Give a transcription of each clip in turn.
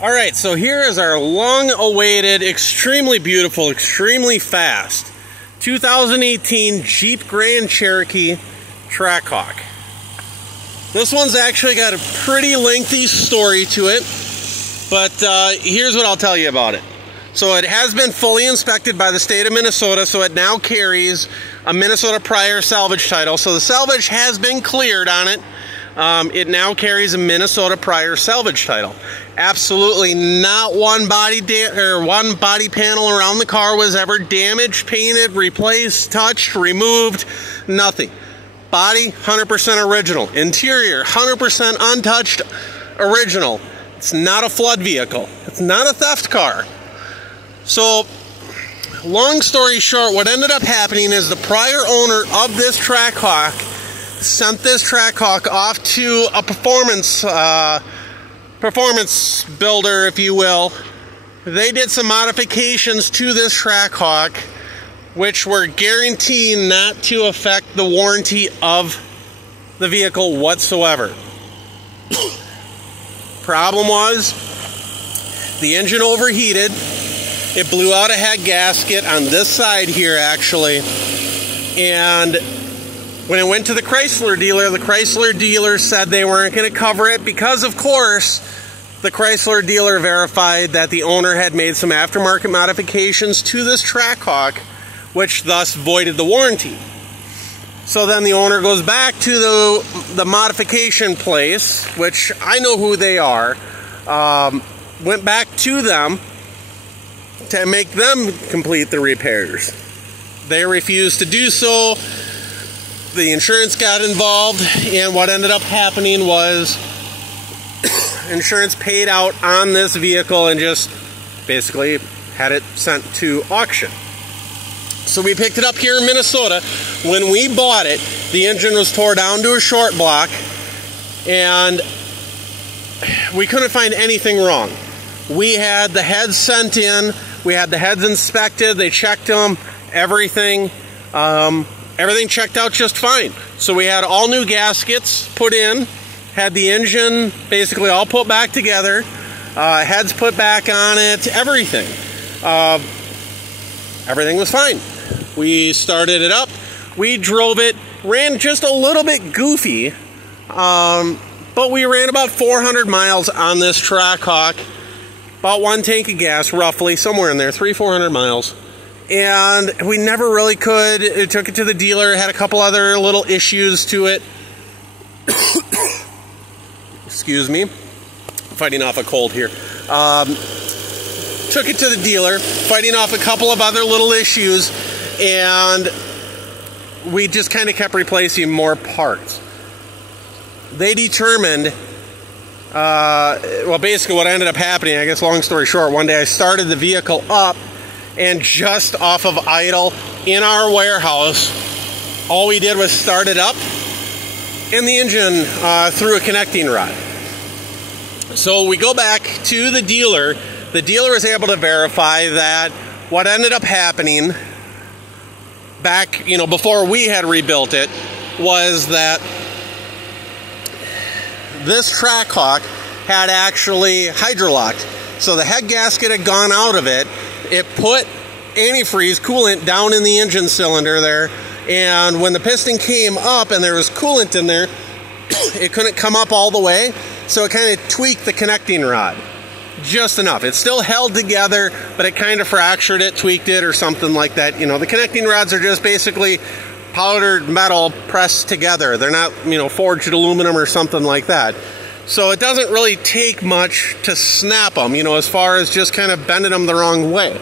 All right, so here is our long-awaited, extremely beautiful, extremely fast 2018 Jeep Grand Cherokee TRACKHAWK. This one's actually got a pretty lengthy story to it, but here's what I'll tell you about it. So it has been fully inspected by the state of Minnesota, so it now carries a Minnesota prior salvage title. So the salvage has been cleared on it. It now carries a Minnesota prior salvage title. Absolutely not one body panel around the car was ever damaged, painted, replaced, touched, removed, nothing. Body 100% original. Interior 100% untouched, original. It's not a flood vehicle. It's not a theft car. So, long story short, what ended up happening is the prior owner of this TRACKHAWK sent this TRACKHAWK off to a performance builder, if you will. They did some modifications to this TRACKHAWK, which were guaranteed not to affect the warranty of the vehicle whatsoever. Problem was, the engine overheated. It blew out a head gasket on this side here, actually. And when it went to the Chrysler dealer said they weren't going to cover it because, of course, the Chrysler dealer verified that the owner had made some aftermarket modifications to this TRACKHAWK, which thus voided the warranty. So then the owner goes back to the modification place, which I know who they are, went back to them to make them complete the repairs. They refused to do so. The insurance got involved, and what ended up happening was insurance paid out on this vehicle and just basically had it sent to auction. So we picked it up here in Minnesota. When we bought it, the engine was tore down to a short block, and we couldn't find anything wrong. We had the heads sent in, we had the heads inspected, they checked them, everything checked out just fine. So we had all new gaskets put in, had the engine basically all put back together, heads put back on it, everything. Everything was fine. We started it up, we drove it, ran just a little bit goofy, but we ran about 400 miles on this TRACKHAWK, about one tank of gas, roughly, somewhere in there, 300-400 miles. And we never really could. It took it to the dealer, had a couple other little issues to it. Excuse me, fighting off a cold here. Took it to the dealer, fighting off a couple of other little issues, and we just kind of kept replacing more parts. They determined, well, basically what ended up happening, I guess long story short, one day I started the vehicle up, and just off of idle in our warehouse, all we did was start it up, and the engine threw a connecting rod. So we go back to the dealer. The dealer was able to verify that what ended up happening back, before we had rebuilt it, was that this TRACKHAWK had actually hydrolocked. So the head gasket had gone out of it. It put antifreeze coolant down in the engine cylinder there, and when the piston came up and there was coolant in there, it couldn't come up all the way, so it kind of tweaked the connecting rod just enough. It still held together, but it kind of fractured it, tweaked it, or something like that. The connecting rods are just basically powdered metal pressed together. They're not, forged aluminum or something like that. So it doesn't really take much to snap them, as far as just kind of bending them the wrong way.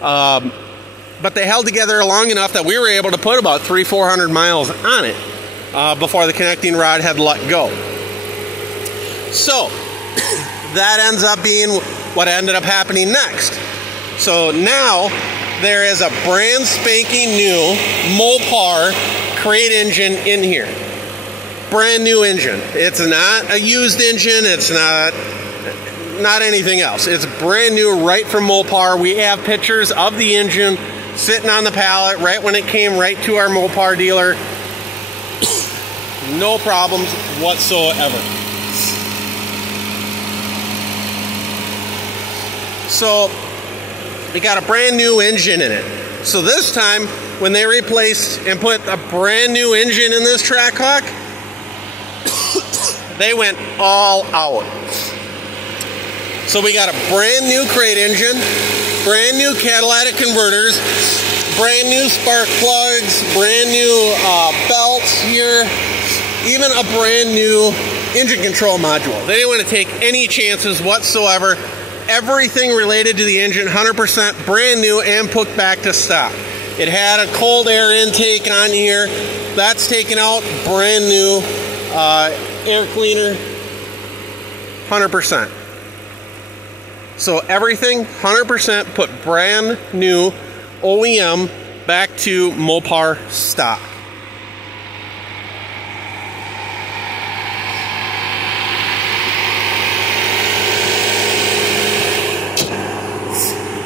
But they held together long enough that we were able to put about 300-400 miles on it before the connecting rod had let go. So that ends up being what ended up happening next. So now there is a brand spanking new Mopar crate engine in here. Brand new engine. It's not a used engine. It's not anything else. It's brand new right from Mopar. We have pictures of the engine sitting on the pallet right when it came right to our Mopar dealer. No problems whatsoever. So we got a brand new engine in it. So this time, when they replaced and put a brand new engine in this TRACKHAWK, they went all out. So we got a brand new crate engine, brand new catalytic converters, brand new spark plugs, brand new belts here, even a brand new engine control module. They didn't want to take any chances whatsoever. Everything related to the engine, 100% brand new and put back to stock. It had a cold air intake on here. That's taken out, brand new air cleaner, 100%. So everything, 100% put brand new OEM back to Mopar stock.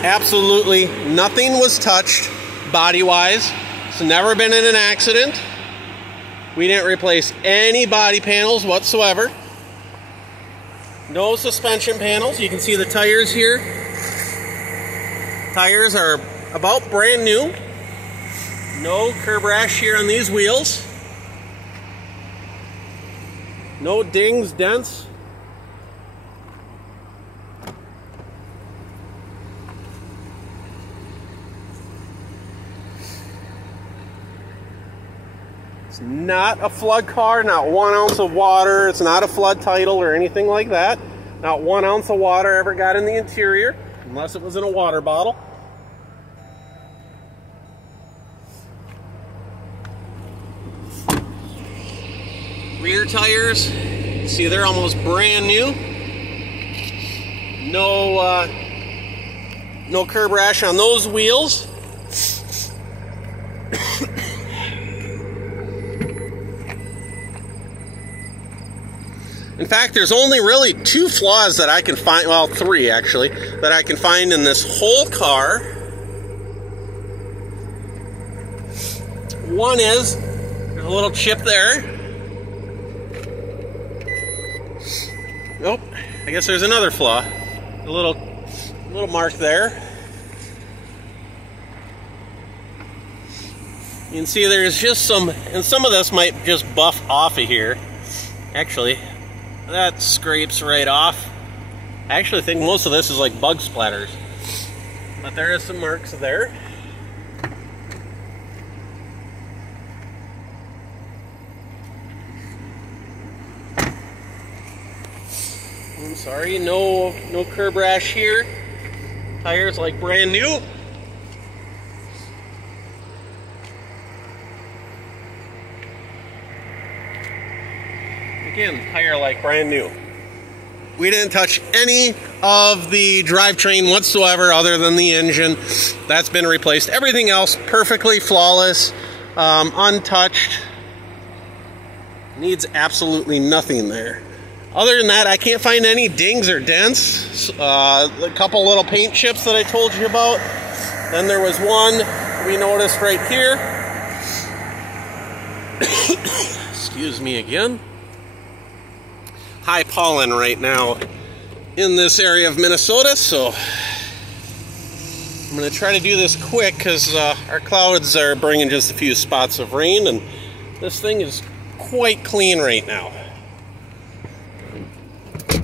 Absolutely nothing was touched body-wise. It's never been in an accident. We didn't replace any body panels whatsoever. No suspension panels. You can see the tires here. Tires are about brand new. No curb rash here on these wheels. No dings, dents. It's not a flood car, not 1 ounce of water. It's not a flood title or anything like that. Not 1 ounce of water ever got in the interior, unless it was in a water bottle. Rear tires, see they're almost brand new. No curb rash on those wheels. In fact, there's only really 2 flaws that I can find, well, 3 actually, that I can find in this whole car. One is, there's a little chip there. Nope, I guess there's another flaw. A little mark there. You can see there's just some, and some of this might just buff off of here. Actually, that scrapes right off. I actually think most of this is like bug splatters. But there is some marks there. I'm sorry, no curb rash here. Tires like brand new. Again, tire like brand new. We didn't touch any of the drivetrain whatsoever other than the engine. That's been replaced. Everything else perfectly flawless, untouched. Needs absolutely nothing there. Other than that, I can't find any dings or dents. A couple little paint chips that I told you about. Then there was one we noticed right here. Excuse me again. High pollen right now in this area of Minnesota, so I'm going to try to do this quick because our clouds are bringing just a few spots of rain, and this thing is quite clean right now. I'm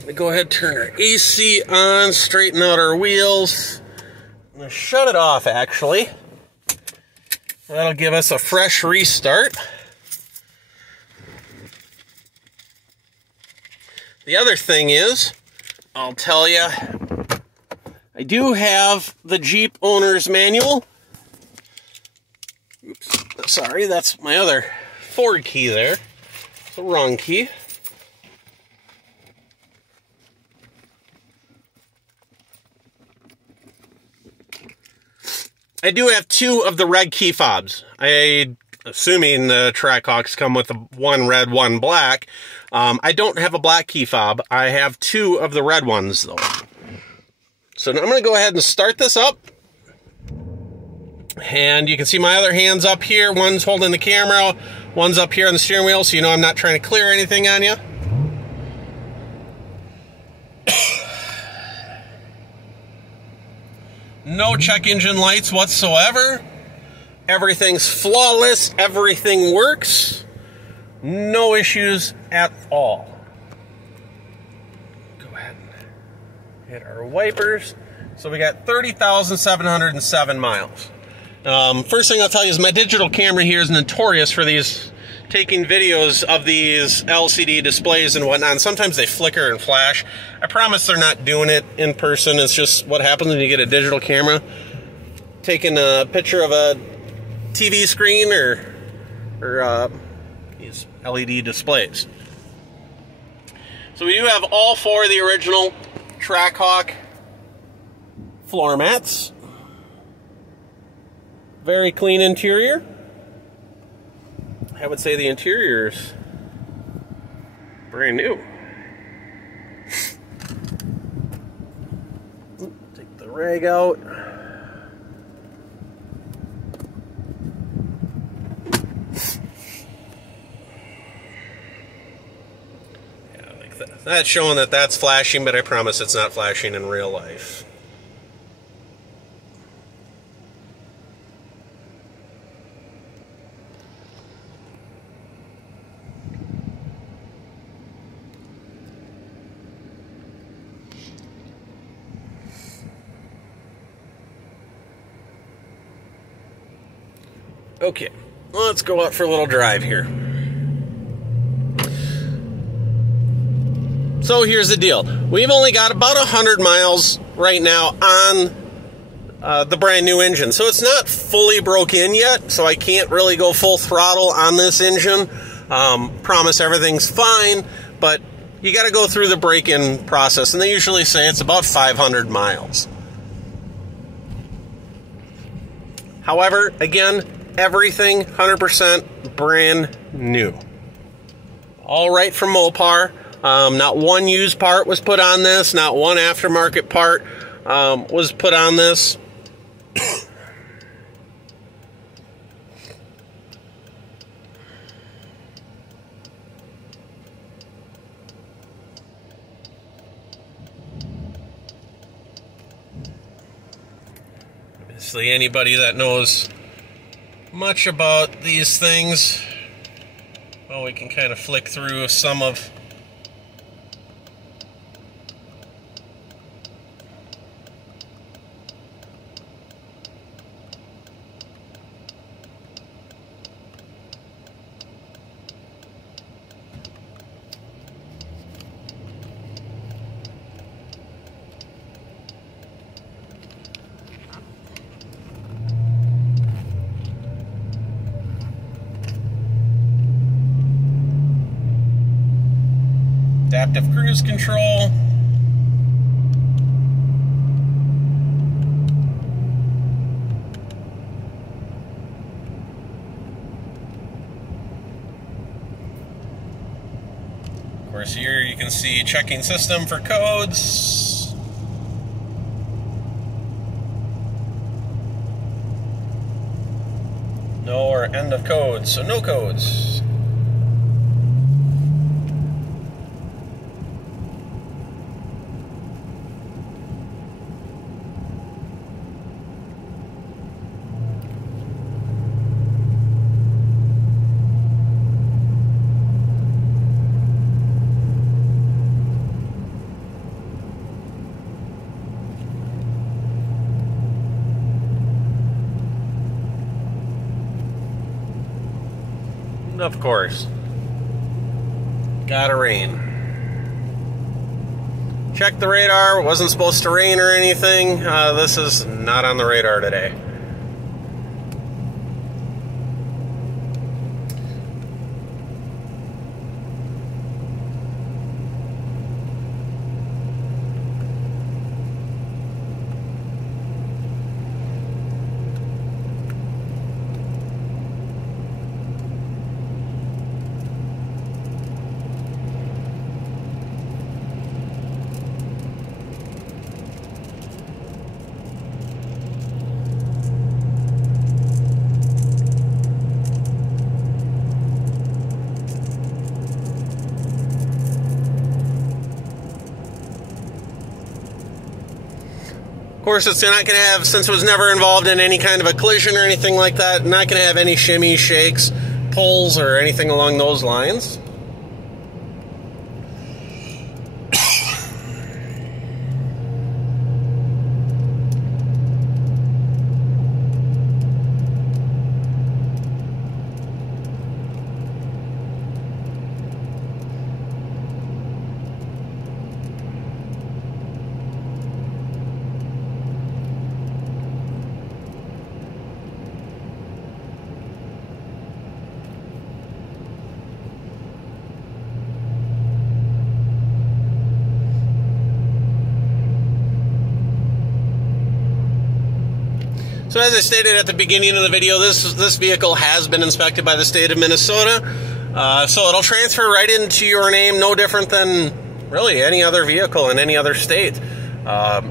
going to go ahead and turn our AC on, straighten out our wheels. I'm going to shut it off, actually. That'll give us a fresh restart. The other thing is, I'll tell you, I do have the Jeep owner's manual. Oops, sorry, that's my other Ford key there. It's the wrong key. I do have 2 of the red key fobs. Assuming the TRACKHAWKs come with one red, one black. I don't have a black key fob. I have 2 of the red ones, though. So now I'm going to go ahead and start this up. And you can see my other hand's up here. One's holding the camera. One's up here on the steering wheel, so you know I'm not trying to clear anything on you. No check engine lights whatsoever. Everything's flawless. Everything works. No issues at all. Go ahead and hit our wipers. So we got 30,707 miles. First thing I'll tell you is my digital camera here is notorious for taking videos of these LCD displays and whatnot. And sometimes they flicker and flash. I promise they're not doing it in person. It's just what happens when you get a digital camera. Taking a picture of a TV screen or these LED displays. So we do have all four of the original TRACKHAWK floor mats. Very clean interior. I would say the interior's brand new. Take the rag out. Yeah, like that. That's showing that that's flashing, but I promise it's not flashing in real life. Okay, let's go out for a little drive here. So here's the deal. We've only got about 100 miles right now on the brand new engine. So it's not fully broke in yet, so I can't really go full throttle on this engine. Promise everything's fine, but you got to go through the break-in process, and they usually say it's about 500 miles. However, again, everything 100% brand new. All right from Mopar. Not one used part was put on this. Not one aftermarket part was put on this. Obviously, anybody that knows much about these things, well, we can kind of flick through some of adaptive cruise control. Of course, here you can see checking system for codes. No or end of codes, so no codes. Of course. Gotta rain. Check the radar. It wasn't supposed to rain or anything. This is not on the radar today. Of course, it's not going to have, since it was never involved in any kind of a collision or anything like that, not going to have any shimmy, shakes, pulls, or anything along those lines. So as I stated at the beginning of the video, this vehicle has been inspected by the state of Minnesota. So it'll transfer right into your name, no different than really any other vehicle in any other state.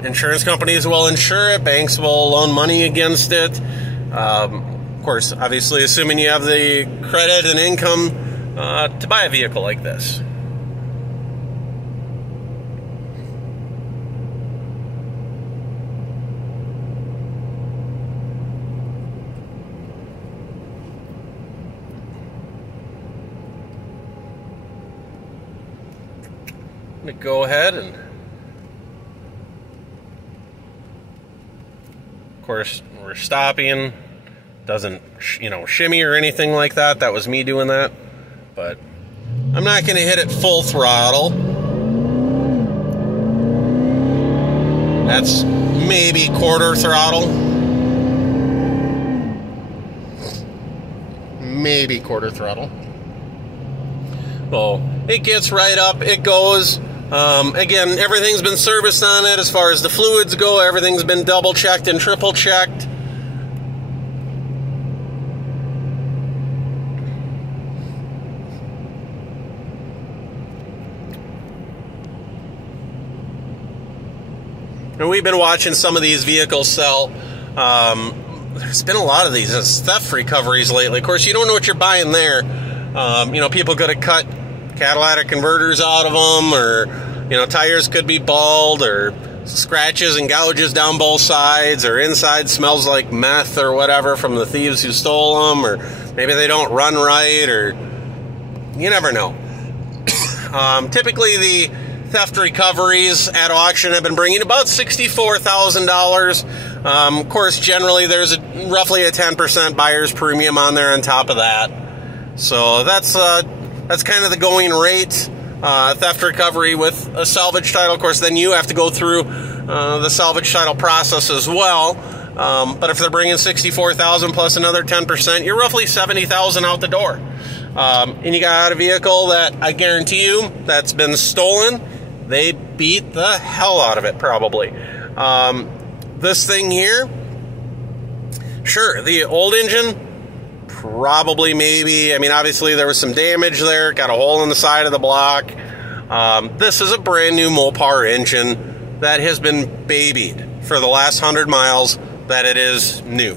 Insurance companies will insure it, banks will loan money against it. Of course, obviously assuming you have the credit and income to buy a vehicle like this. I'm going to go ahead and, of course, we're stopping. Doesn't, shimmy or anything like that. That was me doing that. But I'm not going to hit it full throttle. That's maybe quarter throttle. Maybe quarter throttle. Well, it gets right up. It goes. Again, everything's been serviced on it as far as the fluids go. Everything's been double checked and triple checked. And we've been watching some of these vehicles sell. There's been a lot of these theft recoveries lately. Of course, you don't know what you're buying there. People could have cut catalytic converters out of them, or tires could be bald, or scratches and gouges down both sides, or inside smells like meth or whatever from the thieves who stole them, or maybe they don't run right, or you never know. Typically the theft recoveries at auction have been bringing about $64,000. Of course, generally there's roughly a 10% buyer's premium on there on top of that. So that's kind of the going rate. Theft recovery with a salvage title. Of course, then you have to go through the salvage title process as well. But if they're bringing $64,000 plus another 10%, you're roughly $70,000 out the door. And you got a vehicle that I guarantee you that's been stolen. They beat the hell out of it, probably. This thing here, sure, the old engine, probably, maybe. I mean, obviously there was some damage there. Got a hole in the side of the block. This is a brand new Mopar engine that has been babied for the last 100 miles that it is new.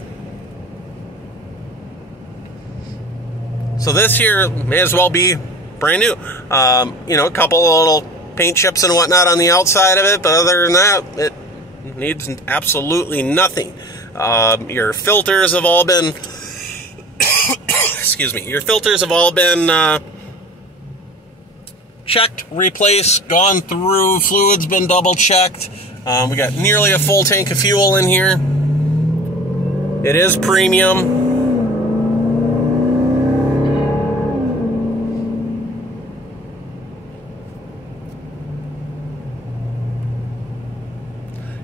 So this here may as well be brand new. A couple of little paint chips and whatnot on the outside of it, but other than that, it needs absolutely nothing. Your filters have all been excuse me, your filters have all been checked, replaced, gone through, fluids been double checked. We got nearly a full tank of fuel in here. It is premium.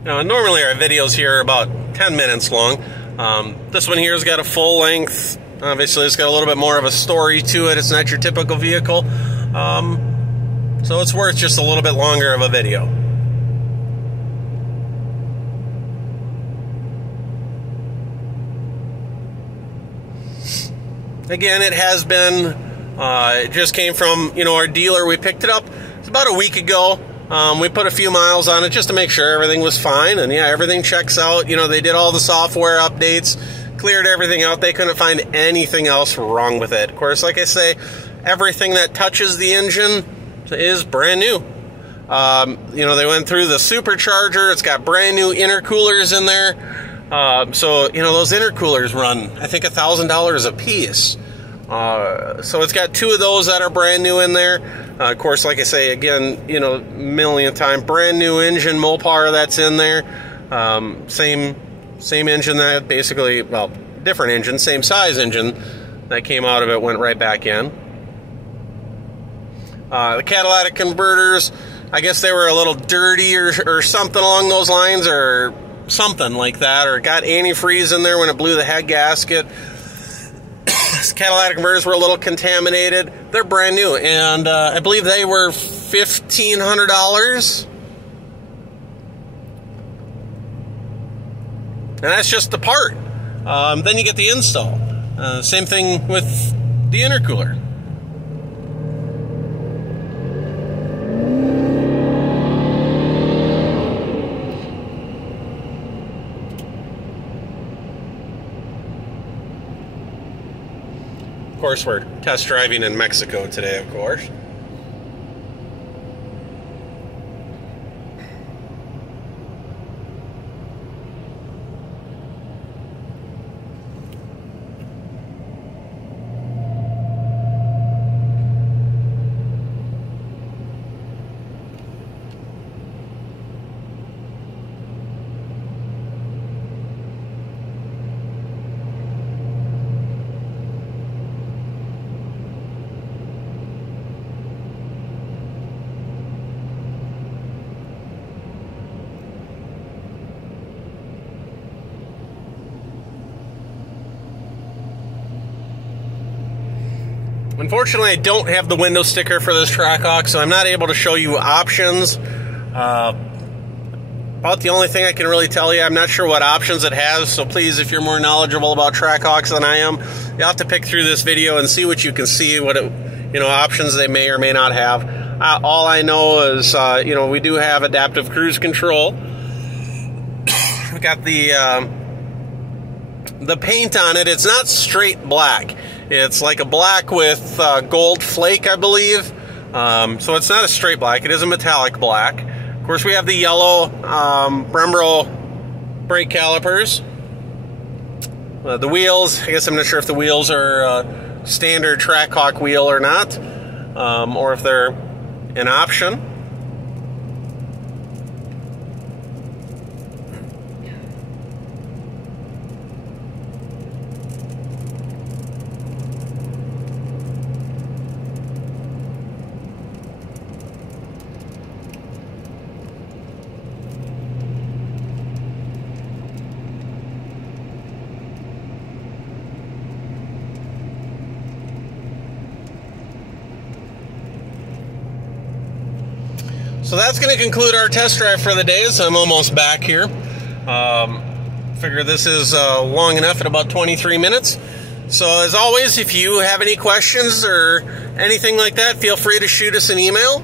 Normally our videos here are about 10 minutes long. This one here has got a full length. Obviously, it's got a little bit more of a story to it. It's not your typical vehicle. So it's worth just a little bit longer of a video. Again, it has been, it just came from, our dealer. We picked it up, it's about a week ago. We put a few miles on it just to make sure everything was fine. And yeah, everything checks out. They did all the software updates, cleared everything out. They couldn't find anything else wrong with it. Of course, like I say, everything that touches the engine is brand new. You know, they went through the supercharger. It's got brand new intercoolers in there. So, you know, those intercoolers run, I think, $1,000 a piece. So it's got 2 of those that are brand new in there. Of course, like I say, again, you know, millionth time, brand new engine Mopar that's in there. Same engine that basically, well, different engine, same size engine that came out of it went right back in. The catalytic converters, I guess they were a little dirty or something along those lines, or something like that, or got antifreeze in there when it blew the head gasket. Catalytic converters were a little contaminated. They're brand new, and I believe they were $1,500. And that's just the part. Then you get the install. Same thing with the intercooler. Of course, we're test driving in Mexico today, of course. Unfortunately, I don't have the window sticker for this TRACKHAWK, so I'm not able to show you options. About the only thing I can really tell you, I'm not sure what options it has, so please, if you're more knowledgeable about TRACKHAWKs than I am, you'll have to pick through this video and see what you can see, what it, you know, options they may or may not have. All I know is, you know, we do have adaptive cruise control. We got the paint on it. It's not straight black. It's like a black with gold flake, I believe. So it's not a straight black. It is a metallic black. Of course, we have the yellow Brembo brake calipers. The wheels, I guess I'm not sure if the wheels are standard TRACKHAWK wheel or not, or if they're an option. So that's going to conclude our test drive for the day, so I'm almost back here. Figure this is long enough at about 23 minutes. So as always, if you have any questions or anything like that, feel free to shoot us an email.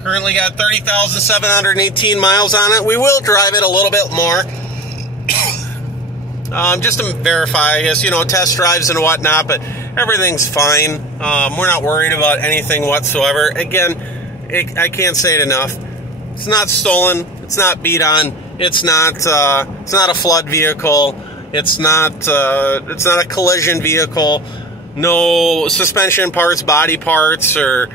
Currently got 30,718 miles on it. We will drive it a little bit more. Just to verify, I guess, you know, test drives and whatnot, but everything's fine. We're not worried about anything whatsoever. Again, I can't say it enough. It's not stolen. It's not beat on. It's not a flood vehicle. It's not a collision vehicle. No suspension parts, body parts, or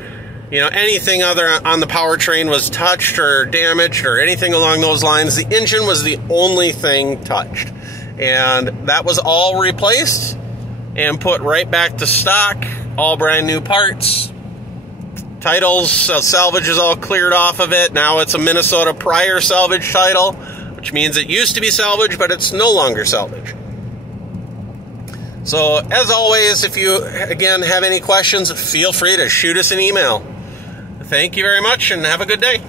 you know, anything other on the powertrain was touched or damaged or anything along those lines. The engine was the only thing touched, and that was all replaced and put right back to stock. All brand new parts. Titles, salvage is all cleared off of it. Now it's a Minnesota prior salvage title, which means it used to be salvage, but it's no longer salvage. So, as always, if you, again, have any questions, feel free to shoot us an email. Thank you very much, and have a good day.